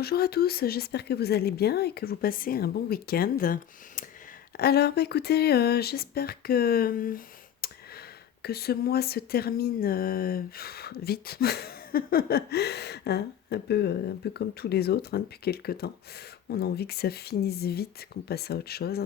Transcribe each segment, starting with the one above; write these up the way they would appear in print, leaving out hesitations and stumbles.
Bonjour à tous, j'espère que vous allez bien et que vous passez un bon week-end. Alors, écoutez, j'espère que ce mois se termine vite, hein, un peu comme tous les autres hein, depuis quelque temps. On a envie que ça finisse vite, qu'on passe à autre chose.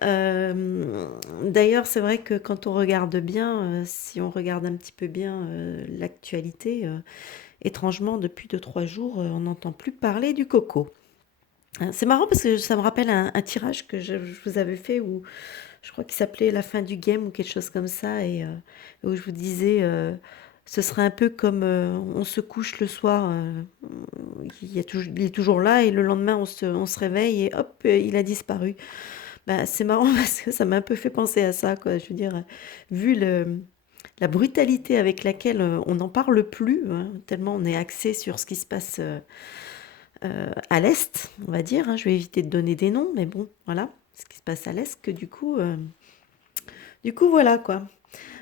D'ailleurs, c'est vrai que quand on regarde bien, si on regarde un petit peu bien l'actualité, étrangement, depuis 2 3 jours, on n'entend plus parler du coco. C'est marrant parce que ça me rappelle un tirage que je vous avais fait où je crois qu'il s'appelait La fin du game ou quelque chose comme ça et où je vous disais ce serait un peu comme on se couche le soir, il est toujours là et le lendemain on se réveille et hop, il a disparu. Bah, c'est marrant parce que ça m'a un peu fait penser à ça, quoi. Je veux dire, vu la brutalité avec laquelle on n'en parle plus, hein, tellement on est axé sur ce qui se passe à l'Est, on va dire, hein. Je vais éviter de donner des noms, mais bon, voilà, ce qui se passe à l'Est, que du coup, voilà quoi.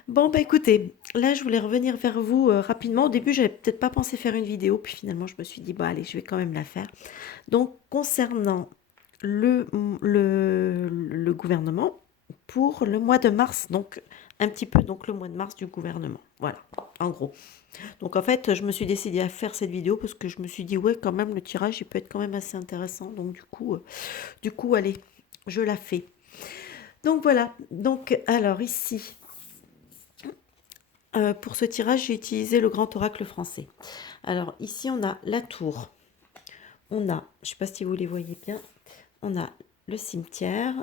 Bon, bah écoutez, là, je voulais revenir vers vous rapidement. Au début, j'avais peut-être pas pensé faire une vidéo, puis finalement, je me suis dit, bah allez, je vais quand même la faire. Donc, concernant le gouvernement, pour le mois de mars, donc un petit peu, donc le mois de mars du gouvernement. Voilà, en gros. Donc en fait, je me suis décidée à faire cette vidéo parce que je me suis dit, ouais, quand même, le tirage, il peut être quand même assez intéressant. Donc du coup, allez, je la fais. Donc voilà. Donc alors ici, pour ce tirage, j'ai utilisé le grand oracle français. Alors ici, on a la tour. On a, je ne sais pas si vous les voyez bien, on a le cimetière.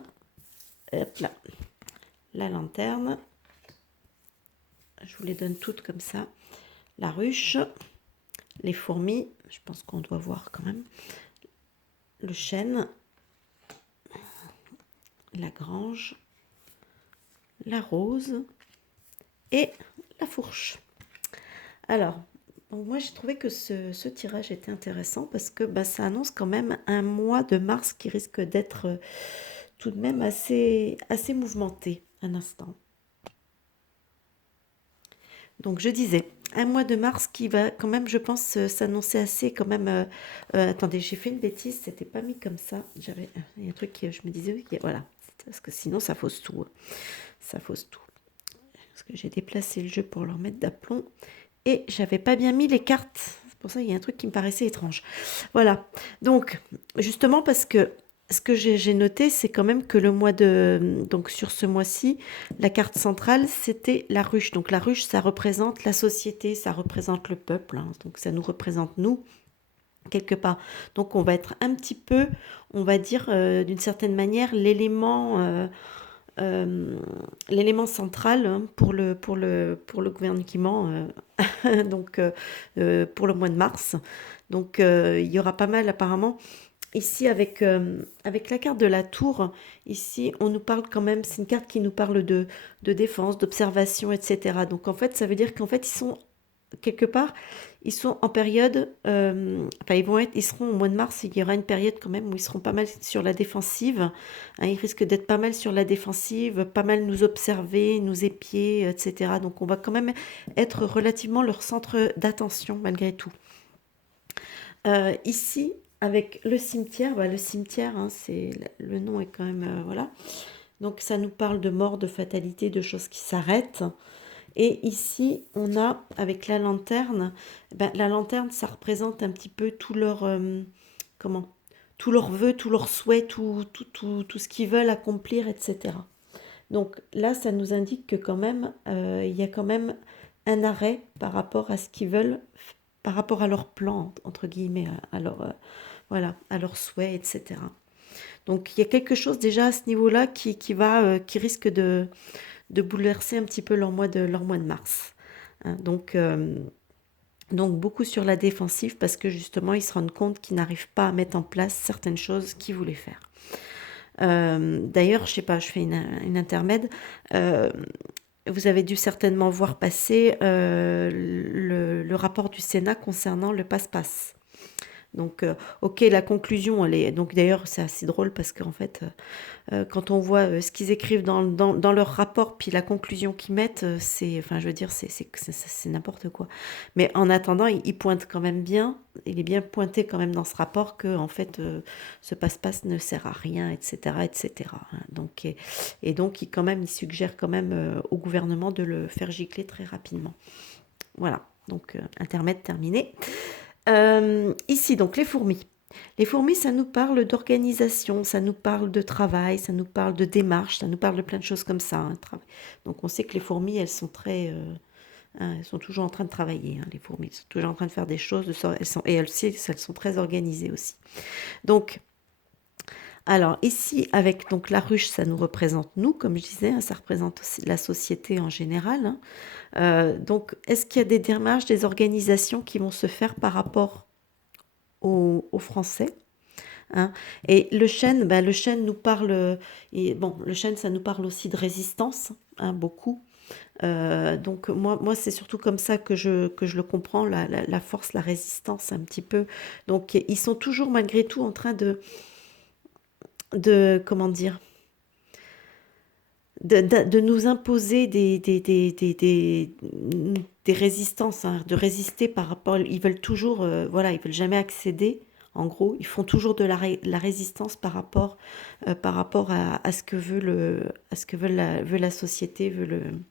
Hop là, la lanterne. Je vous les donne toutes comme ça. La ruche, les fourmis, je pense qu'on doit voir quand même. Le chêne, la grange, la rose et la fourche. Alors, bon, moi j'ai trouvé que ce tirage était intéressant parce que bah, ça annonce quand même un mois de mars qui risque d'être tout de même assez mouvementé un instant. Donc je disais, un mois de mars qui va quand même, je pense, s'annoncer assez quand même. Attendez, j'ai fait une bêtise, c'était pas mis comme ça. Il y a un truc que je me disais, oui, voilà, parce que sinon ça fausse tout, hein. Ça fausse tout. Parce que j'ai déplacé le jeu pour leur mettre d'aplomb et j'avais pas bien mis les cartes. C'est pour ça qu'il y a un truc qui me paraissait étrange. Voilà. Donc, justement, parce que ce que j'ai noté, c'est quand même que le mois de. Donc, sur ce mois-ci, la carte centrale, c'était la ruche. Donc, la ruche, ça représente la société, ça représente le peuple, hein. Donc, ça nous représente nous, quelque part. Donc, on va être un petit peu, on va dire, d'une certaine manière, euh, l'élément central hein, pour le gouvernement, donc pour le mois de mars. Donc il y aura pas mal apparemment. Ici avec la carte de la tour, ici on nous parle quand même, c'est une carte qui nous parle de défense, d'observation, etc. Donc en fait ça veut dire qu'en fait ils sont quelque part, ils sont en période, enfin ils seront au mois de mars, il y aura une période quand même où ils seront pas mal sur la défensive, hein, ils risquent d'être pas mal sur la défensive, pas mal nous observer, nous épier, etc. Donc on va quand même être relativement leur centre d'attention malgré tout. Ici, avec le cimetière, hein, le nom est quand même, voilà. Donc ça nous parle de mort, de fatalité, de choses qui s'arrêtent. Et ici, on a, avec la lanterne, ça représente un petit peu comment, tous leurs vœux, tous leurs souhaits, tout ce qu'ils veulent accomplir, etc. Donc là, ça nous indique que quand même, il y a quand même un arrêt par rapport à ce qu'ils veulent, par rapport à leur plan, entre guillemets, voilà, à leurs souhaits, etc. Donc il y a quelque chose déjà à ce niveau-là qui risque de bouleverser un petit peu leur mois de mars. Hein. Donc beaucoup sur la défensive parce que justement ils se rendent compte qu'ils n'arrivent pas à mettre en place certaines choses qu'ils voulaient faire. D'ailleurs, je sais pas, je fais une intermède. Euh, Vous avez dû certainement voir passer le rapport du Sénat concernant le passe-passe. Donc, ok, la conclusion, elle est. Donc, d'ailleurs, c'est assez drôle parce qu'en fait, quand on voit ce qu'ils écrivent dans leur rapport, puis la conclusion qu'ils mettent, enfin, je veux dire, c'est n'importe quoi. Mais en attendant, ils pointent quand même bien il est bien pointé quand même dans ce rapport que en fait ce passe-passe ne sert à rien, etc., etc. Hein. Donc et donc quand même il suggère quand même au gouvernement de le faire gicler très rapidement. Voilà. Donc intermède terminé. Ici donc les fourmis. Les fourmis, ça nous parle d'organisation, ça nous parle de travail, ça nous parle de démarche, ça nous parle de plein de choses comme ça. Hein, donc on sait que les fourmis, elles sont très hein, elles sont toujours en train de travailler, hein, les fourmis. Elles sont toujours en train de faire des choses. Et elles aussi, elles sont très organisées aussi. Donc, alors ici, avec donc la ruche, ça nous représente nous, comme je disais, hein, ça représente aussi la société en général. Hein. Donc, est-ce qu'il y a des démarches, des organisations qui vont se faire par rapport aux Français? Hein. Et le chêne nous parle, et bon, le chêne, ça nous parle aussi de résistance, hein, beaucoup. Donc moi c'est surtout comme ça que je le comprends, la force, la résistance un petit peu. Donc ils sont toujours malgré tout en train comment dire, de nous imposer des résistances, hein, de résister par rapport, ils veulent toujours, voilà, ils veulent jamais accéder. En gros, ils font toujours de la résistance par rapport à ce que à ce que veut la société, veulent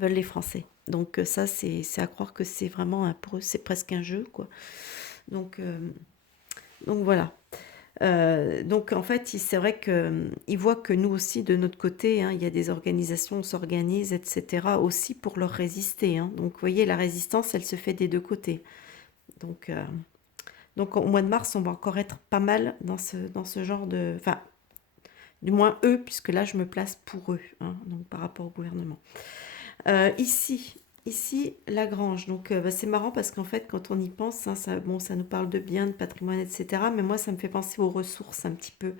les Français. Donc ça, c'est à croire que c'est vraiment, pour eux, c'est presque un jeu, quoi. Donc, euh, donc voilà. Donc en fait, c'est vrai qu'ils voient que nous aussi, de notre côté, hein, il y a des organisations, on s'organise, etc., aussi pour leur résister. Hein. Donc vous voyez, la résistance, elle se fait des deux côtés. Donc, euh, donc au mois de mars, on va encore être pas mal dans ce genre de... Enfin, du moins eux, puisque là, je me place pour eux, hein, donc par rapport au gouvernement. Ici, ici, la grange. Donc, bah, c'est marrant parce qu'en fait, quand on y pense, hein, ça, bon, ça nous parle de biens, de patrimoine, etc. Mais moi, ça me fait penser aux ressources un petit peu.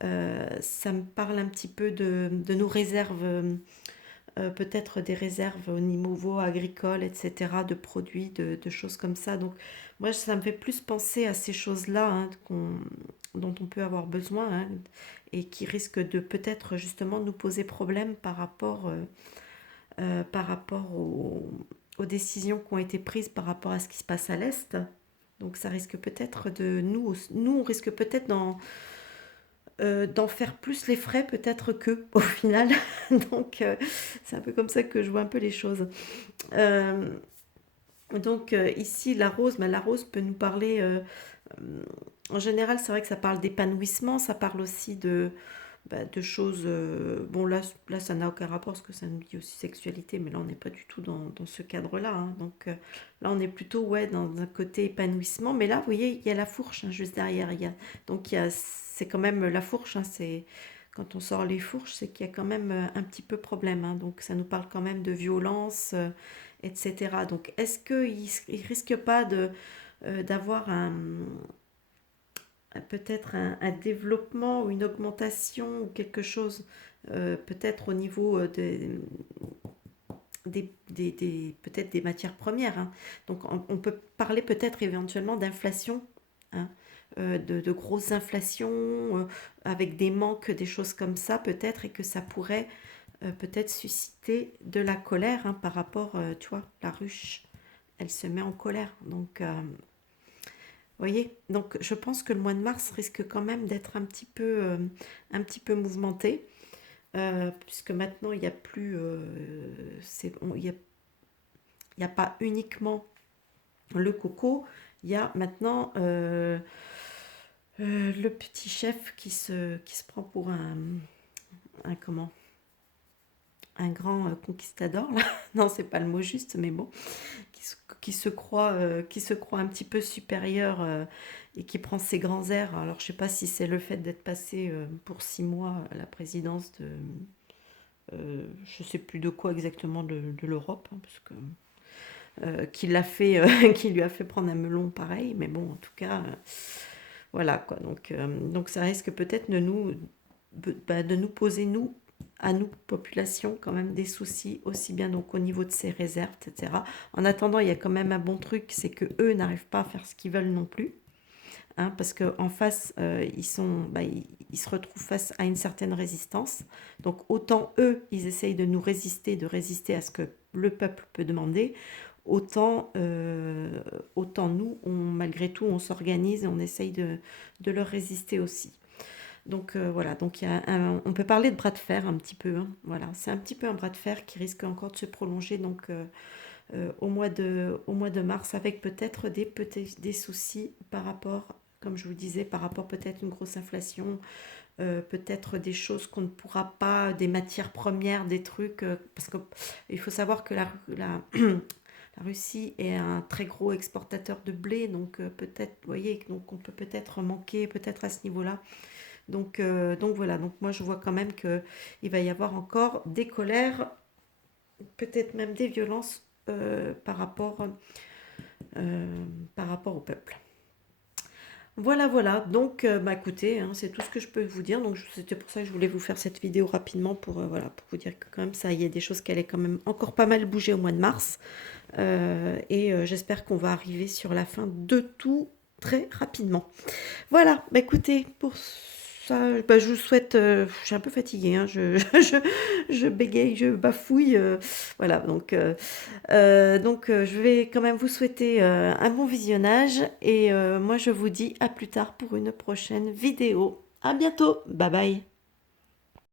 Ça me parle un petit peu de nos réserves, peut-être des réserves au niveau agricole, etc., de produits, de choses comme ça. Donc, moi, ça me fait plus penser à ces choses-là hein, dont on peut avoir besoin hein, et qui risquent de peut-être justement nous poser problème par rapport aux décisions qui ont été prises par rapport à ce qui se passe à l'Est. Donc ça risque peut-être de... Nous on risque peut-être d'en faire plus les frais peut-être qu'eux au final. Donc c'est un peu comme ça que je vois un peu les choses. Euh, ici la rose, ben, la rose peut nous parler... en général c'est vrai que ça parle d'épanouissement, ça parle aussi de choses. Bon, là, ça n'a aucun rapport parce que ça nous dit aussi sexualité, mais là, on n'est pas du tout dans ce cadre-là. Hein. Donc là, on est plutôt ouais, dans un côté épanouissement. Mais là, vous voyez, il y a la fourche hein, juste derrière. Donc, c'est quand même la fourche. Hein, quand on sort les fourches, c'est qu'il y a quand même un petit peu problème. Hein. Donc, ça nous parle quand même de violence, etc. Donc, est-ce qu'il ne risque pas d'avoir peut-être un développement ou une augmentation ou quelque chose, peut-être au niveau peut-être des matières premières. Hein. Donc on peut parler peut-être éventuellement d'inflation, hein, de grosses inflations, avec des manques, des choses comme ça peut-être, et que ça pourrait peut-être susciter de la colère hein, par rapport, tu vois, la ruche, elle se met en colère. Donc voyez, donc je pense que le mois de mars risque quand même d'être un petit peu mouvementé, puisque maintenant il n'y a plus, il y a pas uniquement le coco, il y a maintenant le petit chef qui se prend pour comment, un grand conquistador là. Non, c'est pas le mot juste, mais bon, qui se croit un petit peu supérieur et qui prend ses grands airs. Alors, je sais pas si c'est le fait d'être passé pour 6 mois à la présidence je sais plus de quoi exactement de l'Europe, hein, parce que qui l'a fait, qui lui a fait prendre un melon pareil. Mais bon, en tout cas, voilà quoi. Donc ça risque peut-être de nous poser nous à nous, population, quand même des soucis, aussi bien donc au niveau de ses réserves, etc. En attendant, il y a quand même un bon truc, c'est que eux n'arrivent pas à faire ce qu'ils veulent non plus, hein, parce qu'en face, ils se retrouvent face à une certaine résistance. Donc autant eux, ils essayent de résister à ce que le peuple peut demander, autant autant nous, malgré tout, on s'organise et on essaye de leur résister aussi. Donc voilà, donc on peut parler de bras de fer un petit peu, hein, voilà, c'est un petit peu un bras de fer qui risque encore de se prolonger donc au mois de mars avec peut-être des soucis par rapport, comme je vous disais, par rapport peut-être une grosse inflation, peut-être des choses qu'on ne pourra pas, des matières premières, des trucs, parce qu'il faut savoir que la Russie est un très gros exportateur de blé, donc peut-être, vous voyez, donc on peut peut-être manquer peut-être à ce niveau-là. Donc voilà, donc moi je vois quand même qu'il va y avoir encore des colères, peut-être même des violences par rapport au peuple. Voilà, voilà. Donc, bah, écoutez, hein, c'est tout ce que je peux vous dire. Donc, c'était pour ça que je voulais vous faire cette vidéo rapidement voilà, pour vous dire que quand même ça, il y a des choses qui allaient quand même encore pas mal bouger au mois de mars. J'espère qu'on va arriver sur la fin de tout très rapidement. Voilà, bah, écoutez, pour ça, bah, je vous souhaite, je suis un peu fatiguée, hein, je bégaye, je bafouille, voilà, je vais quand même vous souhaiter un bon visionnage et moi je vous dis à plus tard pour une prochaine vidéo. À bientôt, bye bye.